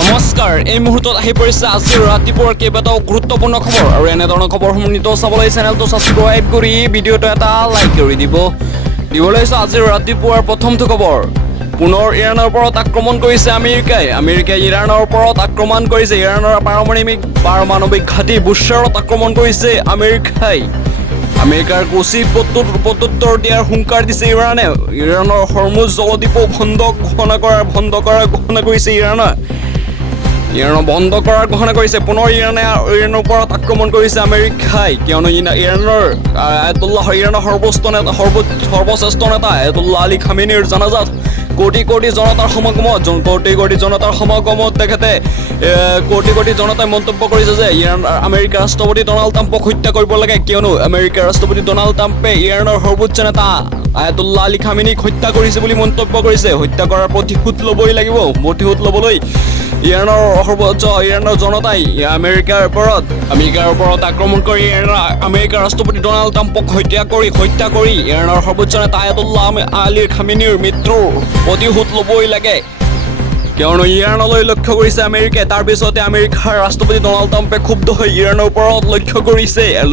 নমস্কাৰ এই মুহূৰ্তত আহি পৰিছে আজিৰ ৰাতিপুৱাৰ কেইবাটাও গুৰুত্বপূৰ্ণ খবৰ আৰু এনেধৰণৰ খবৰসমূহ নিতৌ চাবলৈ চেনেলটো ছাবস্ক্ৰাইব কৰি ভিডিঅ'টো এটা লাইক কৰি দিবলৈ আজিৰ ৰাতিপুৱাৰ প্ৰথমটো খবৰ পুনৰ ইৰাণৰ ওপৰত আক্ৰমণ কৰিছে আমেৰিকাই ইৰাণৰ ওপৰত আক্ৰমণ কৰিছে ইৰাণৰ পাৰমাণৱিক ঘাটি বুশ্বাৰত আক্ৰমণ কৰিছে আমেৰিকাৰ উচিত প্ৰত্যুত্তৰ দিয়াৰ হুংকাৰ দিছে ইৰাণৰ হৰমুজ জলদ্বীপো বন্ধ কৰাৰ ঘোষণা কৰিছে ইৰাণৰ বন্ধ কৰাৰ ঘোষণা কৰিছে পুনৰ ইৰাণৰ ওপৰত আক্ৰমণ কৰিছে আমেৰিকাই কিয়নো ইৰাণৰ সৰ্বশ্ৰেষ্ঠ নেতা আয়াতুল্লাহ আলী খামেনিৰ জানাজাত কোটি জনতাৰ সমাগমত তেখেতে কোটি জনতাই মন্তব্য কৰিছে যে আমেৰিকাৰ ৰাষ্ট্ৰপতি ডনাল্ড ট্ৰাম্পক হত্যা কৰিব লাগে কিয়নো আমেৰিকাৰ ৰাষ্ট্ৰপতি ডনাল্ড ট্ৰাম্পে ইৰাণৰ সৰ্বোচ্চ নেতা আয়াতুল্লাহ আলী খামেনিক হত্যা কৰিছে বুলি মন্তব্য কৰিছে হত্যা কৰাৰ প্ৰতিশোধ ল'বই লাগিব প্ৰতিশোধ ল'বলৈ ইৰাণৰ জনতাই আমেৰিকাৰ ওপৰত আক্ৰমণ কৰি আমেৰিকাৰ ৰাষ্ট্ৰপতি ডনাল্ড ট্ৰাম্পক হত্যা কৰি ইৰাণৰ সৰ্বোচ্চ নেতা আয়াতুল্লাহ আলী খামেনিৰ মৃত্যুৰ প্ৰতিশোধ ল'বই লাগে কিয়নো ইৰাণলৈ লক্ষ্য কৰিছে আমেৰিকাই তাৰ পিছতে আমেৰিকাৰ ৰাষ্ট্ৰপতি ডনাল্ড ট্ৰাম্পে ক্ষুব্ধ হৈ ইৰাণৰ ওপৰত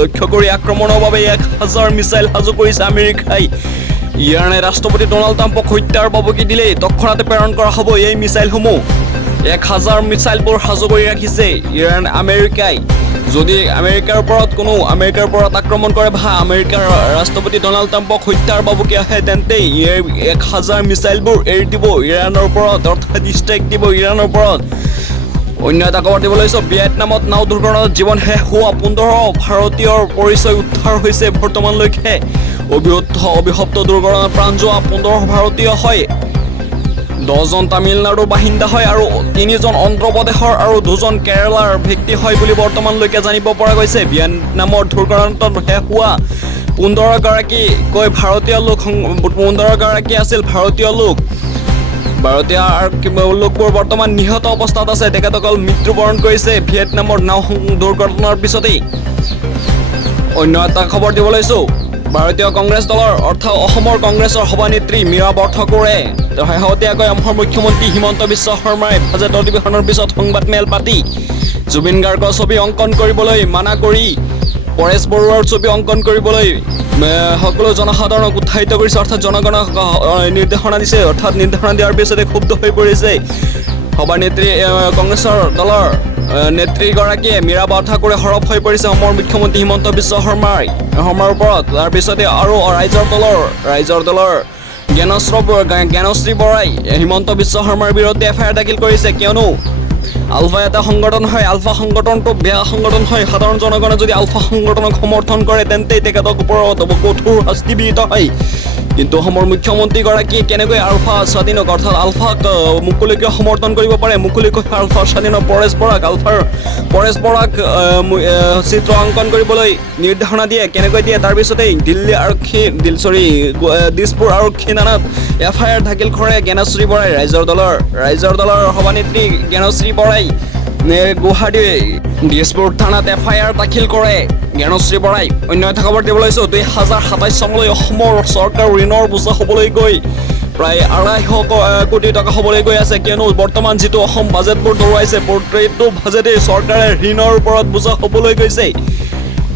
লক্ষ্য কৰি আক্ৰমণৰ বাবে 1000 মিছাইল সাজু কৰিছে আমেৰিকাই ইৰাণে ৰাষ্ট্ৰপতি ডনাল্ড ট্ৰাম্পক হত্যাৰ বাবকি দিলেই তৎক্ষণাতে প্ৰেৰণ কৰা হ'ব এই মিছাইলসমূহ 1000 মিছাইলবোৰ সাজু কৰি ৰাখিছে আমেৰিকাই যদি আমেৰিকাৰ ওপৰত আক্ৰমণ কৰে বা আমেৰিকাৰ ৰাষ্ট্ৰপতি ডনাল্ড ট্ৰাম্পক হত্যাৰ বাবকি আহে তেন্তে 1000 মিছাইলবোৰ এৰি দিব ইৰাণৰ ওপৰত অৰ্থাৎ ষ্ট্ৰাইক দিব ইৰাণৰ ওপৰত অন্য এটা খবৰ দিব লৈছোঁ ভিয়েটনামত নাও দুৰ্ঘটনাত জীৱন শেষ হোৱা 15 ভাৰতীয়ৰ পৰিচয় উদ্ধাৰ হৈছে বৰ্তমানলৈকে অভিশপ্ত দুৰ্ঘটনাত প্ৰাণ যোৱা 15 ভাৰতীয় হয় 10 জন তামিলনাডুৰ বাসিন্দা হয় আৰু 3 জন অন্ধ্ৰপ্ৰদেশৰ আৰু 2 জন কেৰালাৰ ব্যক্তি হয় বুলি বৰ্তমানলৈকে জানিব পৰা গৈছে ভিয়েটনামৰ দুৰ্ঘটনাত শেষ হোৱা 15 গৰাকীকৈ ভাৰতীয় লোক 15 গৰাকী আছিল ভাৰতীয় লোকবোৰ বৰ্তমান নিহত অৱস্থাত আছে তেখেতসকল মৃত্যুবৰণ কৰিছে ভিয়েটনামৰ নাও দুৰ্ঘটনাৰ পিছতেই অন্য এটা খবৰ দিব লৈছোঁ ভাৰতীয় কংগ্ৰেছ দলৰ অৰ্থাৎ অসমৰ কংগ্ৰেছৰ সভানেত্ৰী মীৰা বৰঠাকুৰে শেহতীয়াকৈ অসমৰ মুখ্যমন্ত্ৰী হিমন্ত বিশ্ব শৰ্মাই বাজেট অধিৱেশনৰ পিছত সংবাদমেল পাতি জুবিন গাৰ্গৰ ছবি অংকন কৰিবলৈ মানা কৰি পৰেশ বৰুৱাৰ ছবি অংকন কৰিবলৈ সকলো জনসাধাৰণক উৎসাহিত কৰিছে অৰ্থাৎ জনগণক নিৰ্দেশনা দিয়াৰ পিছতে ক্ষুব্ধ হৈ পৰিছে সভানেত্ৰী কংগ্ৰেছৰ দলৰ নেত্ৰীগৰাকীয়ে মীৰা বৰঠাকুৰে সৰব হৈ পৰিছে অসমৰ মুখ্যমন্ত্ৰী হিমন্ত বিশ্ব শৰ্মাৰ ওপৰত তাৰপিছতে আৰু ৰাইজৰ দলৰ জ্ঞানশ্ৰী বৰাই হিমন্ত বিশ্ব শৰ্মাৰ বিৰুদ্ধে এফআইআৰ দাখিল কৰিছে কিয়নো আলফা এটা সংগঠন হয় আলফা সংগঠনটো বেয়া সংগঠন হয় সাধাৰণ জনগণে যদি আলফা সংগঠনক সমৰ্থন কৰে তেন্তে তেখেতক ওপৰত কঠোৰ শাস্তি বিহিত হয় কিন্তু অসমৰ মুখ্যমন্ত্ৰীগৰাকীয়ে কেনেকৈ আলফা স্বাধীনক অৰ্থাৎ আলফাক মুকলিকৈ সমৰ্থন কৰিব পাৰে মুকলিকৈ আলফা স্বাধীনক পৰেশ বৰাক চিত্ৰ অংকন কৰিবলৈ নিৰ্দেশনা দিয়ে কেনেকৈ দিয়ে তাৰপিছতেই দিছপুৰ আৰক্ষী থানাত এফআইআৰ দাখিল কৰে জ্ঞানশ্ৰী বৰাই ৰাইজৰ দলৰ সভানেত্ৰী জ্ঞানশ্ৰী বৰাই গুৱাহাটী দিছপুৰ থানাত এফআইআৰ দাখিল কৰে জ্ঞানশ্ৰী বৰাই অন্য এটা খবৰ দিব লৈছোঁ 2027 চনলৈ অসমৰ চৰকাৰ ঋণৰ বোজা হ'বলৈ গৈ প্ৰায় 250 কোটি টকা হ'বলৈ গৈ আছে কিয়নো বৰ্তমান যিটো অসম বাজেটবোৰ দৰুৱাইছে প্ৰতিটো বাজেটেই চৰকাৰে ঋণৰ ওপৰত বোজা হ'বলৈ গৈছে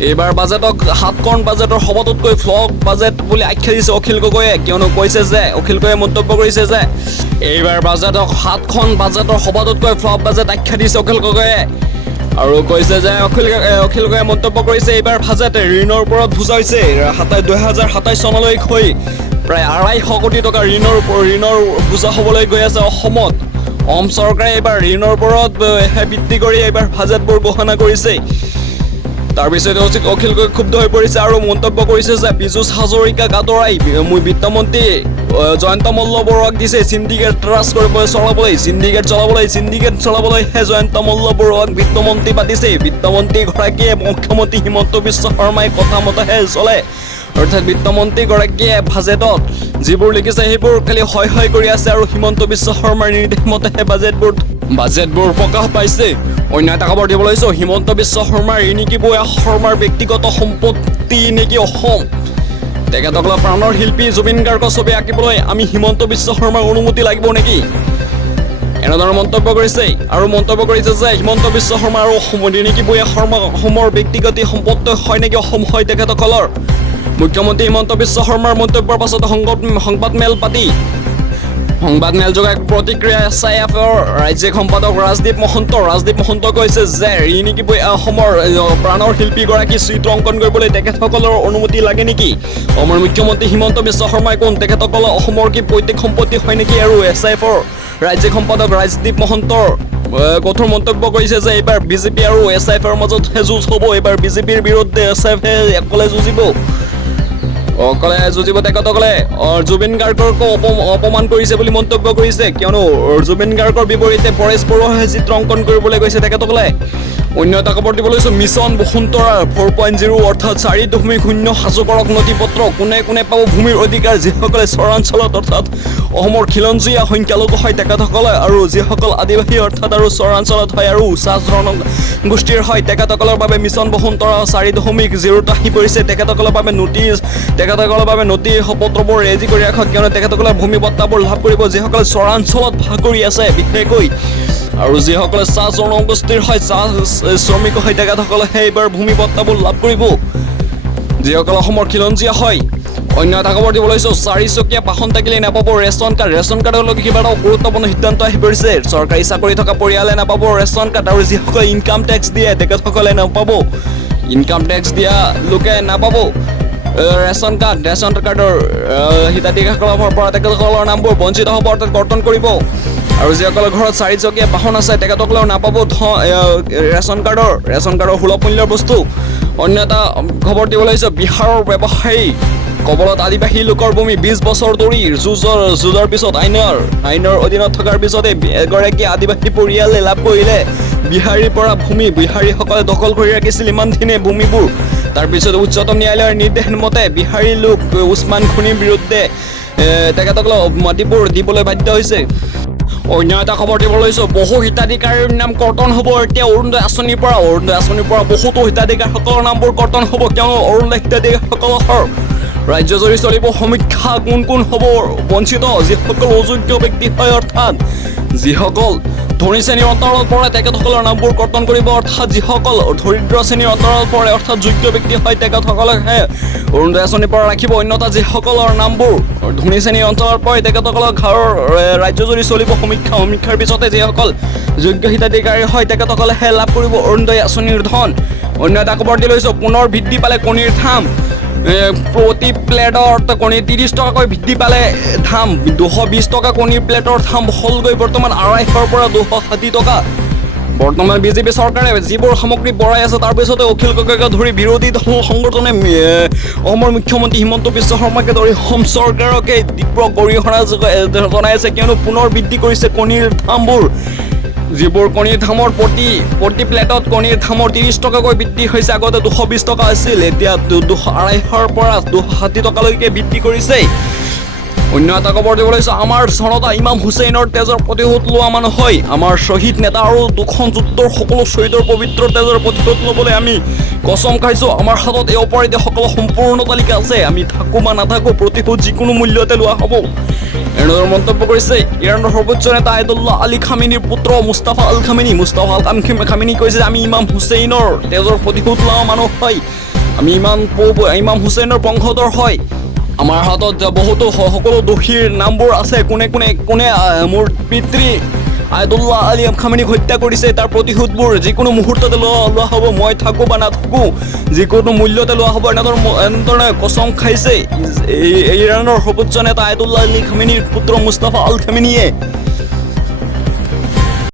এইবাৰ বাজেটক 7খন বাজেটৰ সবাতোতকৈ ফ্লপ বাজেট বুলি আখ্যা দিছে অখিল গগৈয়ে কিয়নো অখিল গগৈয়ে মন্তব্য কৰিছে যে এইবাৰ বাজেটক 7খন বাজেটৰ সবাতোতকৈ ফ্লপ বাজেট আখ্যা দিছে অখিল গগৈয়ে আৰু কৈছে যে অখিল গগৈয়ে মন্তব্য কৰিছে এইবাৰ বাজেট ঋণৰ ওপৰত বোজা হৈছে 2027 চনলৈ গৈ প্ৰায় 250 কোটি টকা ঋণৰ বোজা হ'বলৈ গৈ আছে অসমত অসম চৰকাৰে এইবাৰ ঋণৰ ওপৰত ভিত্তি কৰি এইবাৰ বাজেটবোৰ ঘোষণা কৰিছে তাৰপিছত অখিল গগৈ ক্ষুব্ধ হৈ পৰিছে আৰু মন্তব্য কৰিছে যে পীযুষ হাজৰিকাক আঁতৰাই বিত্তমন্ত্ৰী জয়ন্ত মল্ল বৰুৱাক দিছে চিণ্ডিকেট চলাবলৈহে জয়ন্ত মল্ল বৰুৱাক বিত্তমন্ত্ৰী পাতিছে বিত্তমন্ত্ৰীগৰাকীয়ে মুখ্যমন্ত্ৰী হিমন্ত বিশ্ব শৰ্মাই কথা মতেহে চলে অৰ্থাৎ বিত্তমন্ত্ৰীগৰাকীয়ে বাজেটত যিবোৰ লিখিছে সেইবোৰ খালি হয় কৰি আছে আৰু হিমন্ত বিশ্ব শৰ্মাৰ নিৰ্দেশ মতেহে বাজেটবোৰ প্ৰকাশ পাইছে অন্য এটা খবৰ দিব লৈছোঁ হিমন্ত বিশ্ব শৰ্মাৰ নেকি শৰ্মাৰ ব্যক্তিগত সম্পত্তি নেকি অসম তেখেতসকলৰ প্ৰাণৰ শিল্পী জুবিন গাৰ্গৰ ছবি আঁকিবলৈ আমি হিমন্ত বিশ্ব শৰ্মাৰ অনুমতি লাগিব নেকি এনেদৰে মন্তব্য কৰিছে আৰু মন্তব্য কৰিছে যে হিমন্ত বিশ্ব শৰ্মা আৰু ৰিণিকী বুঢ়ীয়া শৰ্মা অসমৰ ব্যক্তিগত সম্পত্তি হয় নেকি অসম হয় তেখেতসকলৰ। মুখ্যমন্ত্ৰী হিমন্ত বিশ্ব শৰ্মাৰ মন্তব্যৰ পাছত সংবাদমেল যোগে প্ৰতিক্ৰিয়া SIFৰ ৰাজ্যিক সম্পাদক ৰাজদীপ মহন্ত কৈছে যে ৰিণিকী বুঢ়ীয়া অসমৰ প্ৰাণৰ শিল্পীগৰাকী চিত্ৰ অংকন কৰিবলৈ তেখেতসকলৰ অনুমতি লাগে নেকি। অসমৰ মুখ্যমন্ত্ৰী হিমন্ত বিশ্ব শৰ্মাই কোন তেখেতসকলৰ অসমৰ কি পৈতৃক সম্পত্তি হয় নেকি। আৰু SIFৰ ৰাজ্যিক সম্পাদক ৰাজদীপ মহন্তৰ কঠোৰ মন্তব্য কৰিছে যে এইবাৰ বিজেপি আৰু SIFৰ মাজত যুঁজ হ'ব। এইবাৰ বিজেপিৰ বিৰুদ্ধে SIF অকলে যুঁজিব তেখেতসকলে জুবিন গাৰ্গকো অপমান কৰিছে বুলি মন্তব্য কৰিছে, কিয়নো জুবিন গাৰ্গৰ বিপৰীতে পৰেশ বৰুৱাই চিত্ৰ অংকন কৰিবলৈ গৈছে তেখেতসকলে। অন্য এটা খবৰ দিব লৈছোঁ, মিছন বসুন্ধৰা 4.0 অৰ্থাৎ 4.0 সাজু কৰক নথি পত্ৰ। কোনে পাব ভূমিৰ অধিকাৰ। যিসকলে চৰাঞ্চলত অৰ্থাৎ অসমৰ খিলঞ্জীয়া সংখ্যালঘু হয় তেখেতসকলে, আৰু যিসকল আদিবাসী অৰ্থাৎ আৰু চৰাঞ্চলত হয় আৰু চাহ জনগোষ্ঠীৰ হয় তেখেতসকলৰ বাবে মিছন বসুন্ধৰা 4.0 আহি পৰিছে। তেখেতসকলৰ বাবে নথি পত্ৰবোৰ ৰেডি কৰি ৰাখক, কিয়নো তেখেতসকলে ভূমি পট্টাবোৰ লাভ কৰিব যিসকলে চৰাঞ্চলত ভাগ কৰি আছে বিশেষকৈ, আৰু যিসকলে চাহ জনগোষ্ঠীৰ হয় চাহ শ্ৰমিক হয় তেখেতসকলে এইবাৰ ভূমি পট্টাবোৰ লাভ কৰিব যিসকলে অসমৰ খিলঞ্জীয়া হয়। অন্য এটা খবৰ দিব লৈছোঁ, 4চকীয়া বাহন থাকিলেই নাপাব ৰেচন কাৰ্ডলৈকে কিবা এটা গুৰুত্বপূৰ্ণ সিদ্ধান্ত আহি পৰিছে। চৰকাৰী চাকৰি থকা পৰিয়ালে নাপাব ৰেচন কাৰ্ড, আৰু যিসকলে ইনকাম টেক্স দিয়ে তেখেতসকলে নাপাব। ইনকাম টেক্স দিয়া লোকে নাপাব ৰেচন কাৰ্ডৰ হিতাধিকাৰীসকলৰ পৰা তেখেতসকলৰ নামবোৰ বঞ্চিত হ'ব অৰ্থাৎ কৰ্তন কৰিব। আৰু যিসকলৰ ঘৰত 4চকীয়া বাহন আছে তেখেতসকলেও নাপাব ৰেচন কাৰ্ডৰ সুলভ মূল্যৰ বস্তু। অন্য এটা খবৰ দিব লাগিছে, বিহাৰৰ ব্যৱসায়ী কবলত আদিবাসী লোকৰ ভূমি 20 বছৰ ধৰি যুঁজৰ পিছত আইনৰ অধীনত থকাৰ পিছতে এগৰাকী আদিবাসী পৰিয়ালে লাভ কৰিলে বিহাৰীৰ পৰা ভূমি। বিহাৰীসকলে দখল কৰি ৰাখিছিল ইমান দিনে ভূমিবোৰ। তাৰপিছত উচ্চতম ন্যায়ালয়ৰ নিৰ্দেশ মতে বিহাৰী লোক উছমান খুনিৰ বিৰুদ্ধে তেখেতসকলক মাটিবোৰ দিবলৈ বাধ্য হৈছে। অন্য এটা খবৰ দিব লৈছোঁ, বহু হিতাধিকাৰীৰ নাম কৰ্তন হ'ব এতিয়া অৰুণোদয় আঁচনিৰ পৰা বহুতো হিতাধিকাৰীসকলৰ নামবোৰ কৰ্তন হ'ব, কিয়নো অৰুণোদয় হিতাধিকাৰীসকলৰ ৰাজ্যজুৰি চলিব সমীক্ষা। কোন হ'ব বঞ্চিত, যিসকল অযোগ্য ব্যক্তি হয় অৰ্থাৎ যিসকল ধনী শ্ৰেণীৰ অন্তৰালত পৰে তেখেতসকলৰ নামবোৰ কৰ্তন কৰিব, অৰ্থাৎ যিসকল দৰিদ্ৰ শ্ৰেণীৰ অন্তৰালত পৰে অৰ্থাৎ যোগ্য ব্যক্তি হয় তেখেতসকলকহে অৰুণোদয় আঁচনিৰ পৰা ৰাখিব। অন্যথা যিসকলৰ নামবোৰ ধনী শ্ৰেণীৰ অন্তৰালত পৰে তেখেতসকলক ৰাজ্যজুৰি চলিব সমীক্ষাৰ পিছতে যিসকল যোগ্য হিতাধিকাৰী হয় তেখেতসকলেহে লাভ কৰিব অৰুণোদয় আঁচনিৰ ধন। অন্য এটা খবৰ দি লৈছোঁ, পুনৰ বৃদ্ধি পালে কণীৰ দাম। প্ৰতি প্লেটত কণী 30 টকাকৈ বৃদ্ধি পালে দাম। 220 টকা কণীৰ প্লেটৰ দাম হ'লগৈ বৰ্তমান 250ৰ পৰা 260 টকা। বৰ্তমান বিজেপি চৰকাৰে যিবোৰ সামগ্ৰী বঢ়াই আছে তাৰ পিছতে অখিল গগৈকে ধৰি বিৰোধী দল সংগঠনে অসমৰ মুখ্যমন্ত্ৰী হিমন্ত বিশ্ব শৰ্মাকে ধৰি অসম চৰকাৰকে তীব্ৰ গৰিহণা জনাই আছে, কিয়নো পুনৰ বৃদ্ধি কৰিছে কণীৰ দামবোৰ। যিবোৰ কণীৰ দামৰ প্ৰতি প্লেটত কণীৰ দামৰ 30 টকাকৈ বৃদ্ধি হৈছে। আগতে 220 টকা আছিল, এতিয়া 250ৰ পৰা 260 টকালৈকে বৃদ্ধি কৰিছে। অন্য এটা খবৰ দিব লাগিছে, আমাৰ জনতা ইমাম হুছেইনৰ তেজৰ প্ৰতিশোধ লোৱা মানুহ হয়। আমাৰ শ্বহীদ নেতা আৰু দুখন যুদ্ধৰ সকলো শ্বহীদৰ পবিত্ৰ তেজৰ প্ৰতিশোধ ল'বলৈ আমি কচম খাইছোঁ। আমাৰ হাতত এই অপৰাধীসকলৰ সম্পূৰ্ণ তালিকা আছে। আমি থাকোঁ বা নাথাকোঁ প্ৰতিশোধ যিকোনো মূল্যতে লোৱা হ'ব। এনেদৰে মন্তব্য কৰিছে ইৰাণৰ সৰ্বোচ্চ নেতা আয়াতুল্লাহ আলী খামেনীৰ পুত্ৰ মুস্তাফা আল খামেনী কৈছে যে আমি ইমাম হুছেইনৰ তেজৰ প্ৰতিশোধ লোৱা মানুহ হয়। আমি ইমাম হুছেইনৰ বংশধৰ হয়। আমাৰ হাতত বহুতো সকলো দোষীৰ নামবোৰ আছে। কোনে মোৰ পিতৃ আয়াতুল্লাহ আলী খামেনীক হত্যা কৰিছে তাৰ প্ৰতিশোধবোৰ যিকোনো মুহূৰ্ততে লোৱা হ'ব। মই থাকোঁ বা নাথাকোঁ যিকোনো মূল্যতে লোৱা হ'ব, এনেধৰণে কচম খাইছে ইৰাণৰ সৰ্বোচ্চ নেতা আয়াতুল্লাহ আলী খামেনীৰ পুত্ৰ মুস্তাফা আল খামেনীয়ে।